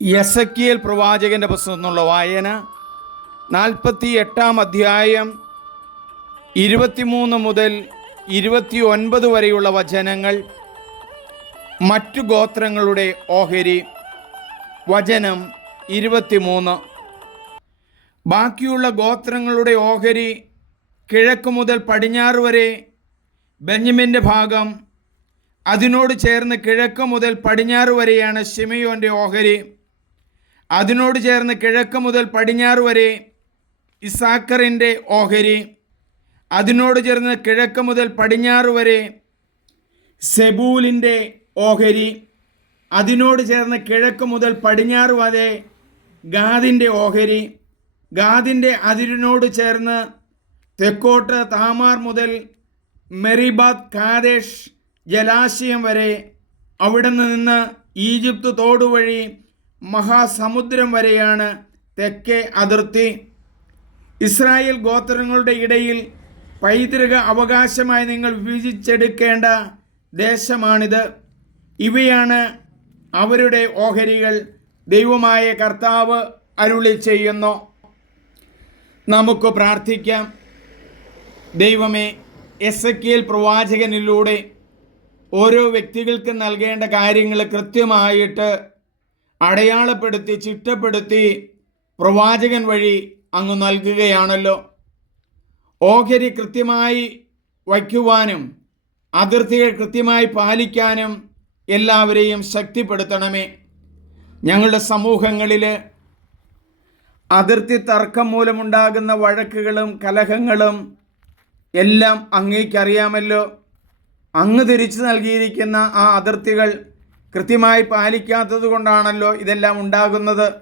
യസക്കിയൽ പ്രവാചകന്റെ പുസ്തകം എന്നുള്ള വായന നാൽപ്പത്തി എട്ടാം അധ്യായം ഇരുപത്തിമൂന്ന് മുതൽ ഇരുപത്തി ഒൻപത് വരെയുള്ള വചനങ്ങൾ മറ്റു ഗോത്രങ്ങളുടെ ഓഹരി വചനം ഇരുപത്തിമൂന്ന്. ബാക്കിയുള്ള ഗോത്രങ്ങളുടെ ഓഹരി കിഴക്ക് മുതൽ പടിഞ്ഞാറ് വരെ ബെഞ്ചമിന്റെ ഭാഗം അതിനോട് ചേർന്ന് കിഴക്ക് മുതൽ പടിഞ്ഞാറ് വരെയാണ് ഷിമയോന്റെ ഓഹരി. അതിനോട് ചേർന്ന് കിഴക്ക് മുതൽ പടിഞ്ഞാറ് വരെ ഇസാക്കറിന്റെ ഓഹരി അതിനോട് ചേർന്ന് കിഴക്ക് മുതൽ പടിഞ്ഞാറ് വരെ സെബൂലിന്റെ ഓഹരി അതിനോട് ചേർന്ന് കിഴക്ക് മുതൽ പടിഞ്ഞാറ് വരെ ഗാദിന്റെ ഓഹരി ഗാദിന്റെ അതിരിനോട് ചേർന്ന് തെക്കോട്ട് താമാർ മുതൽ മെറിബാദ് കാദേശ് ജലാശയം വരെ അവിടെ നിന്ന് ഈജിപ്ത് തോടുവഴി മഹാസമുദ്രം വരെയാണ് തെക്കേ അതിർത്തി. ഇസ്രായേൽ ഗോത്രങ്ങളുടെ ഇടയിൽ പൈതൃക അവകാശമായി നിങ്ങൾ വിഭജിച്ചെടുക്കേണ്ട ദേശമാണിത്. ഇവയാണ് അവരുടെ ഓഹരികൾ. ദൈവമായ കർത്താവ് അരുളി ചെയ്യുന്നു. നമുക്ക് പ്രാർത്ഥിക്കാം. ദൈവമേ എസ് എ കെൽ പ്രവാചകനിലൂടെ ഓരോ വ്യക്തികൾക്കും നൽകേണ്ട കാര്യങ്ങൾ കൃത്യമായിട്ട് അടയാളപ്പെടുത്തി ചിട്ടപ്പെടുത്തി പ്രവാചകൻ വഴി അങ്ങ് നൽകുകയാണല്ലോ. ഓഹരി കൃത്യമായി വയ്ക്കുവാനും അതിർത്തികൾ കൃത്യമായി പാലിക്കാനും എല്ലാവരെയും ശക്തിപ്പെടുത്തണമേ. ഞങ്ങളുടെ സമൂഹങ്ങളിൽ അതിർത്തി തർക്കം മൂലമുണ്ടാകുന്ന വഴക്കുകളും കലഹങ്ങളും എല്ലാം അങ്ങേക്കറിയാമല്ലോ. അങ്ങ് തിരിച്ചു നൽകിയിരിക്കുന്ന ആ അതിർത്തികൾ കൃത്യമായി പാലിക്കാത്തത് കൊണ്ടാണല്ലോ ഇതെല്ലാം ഉണ്ടാകുന്നത്.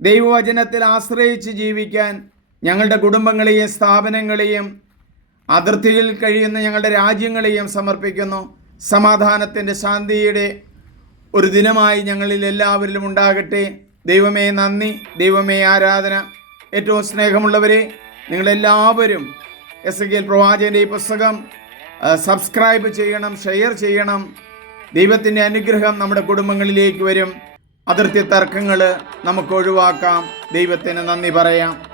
ദൈവവചനത്തിൽ ആശ്രയിച്ച് ജീവിക്കാൻ ഞങ്ങളുടെ കുടുംബങ്ങളെയും സ്ഥാപനങ്ങളെയും അതിർത്തിയിൽ കഴിയുന്ന ഞങ്ങളുടെ രാജ്യങ്ങളെയും സമർപ്പിക്കുന്നു. സമാധാനത്തിന്റെ ശാന്തിയുടെ ഒരു ദിനമായി ഞങ്ങളിൽ എല്ലാവരിലും ഉണ്ടാകട്ടെ. ദൈവമേ നന്ദി ദൈവമേ ആരാധന. ഏറ്റവും സ്നേഹമുള്ളവരെ നിങ്ങളെല്ലാവരും എസ് എ കെ പ്രവാചകന്റെ ഈ പുസ്തകം സബ്സ്ക്രൈബ് ചെയ്യണം ഷെയർ ചെയ്യണം. ദൈവത്തിന്റെ അനുഗ്രഹം നമ്മുടെ കുടുംബങ്ങളിലേക്ക് വരും. അതിർത്തി തർക്കങ്ങൾ നമുക്ക് ഒഴിവാക്കാം. ദൈവത്തിന് നന്ദി പറയാം.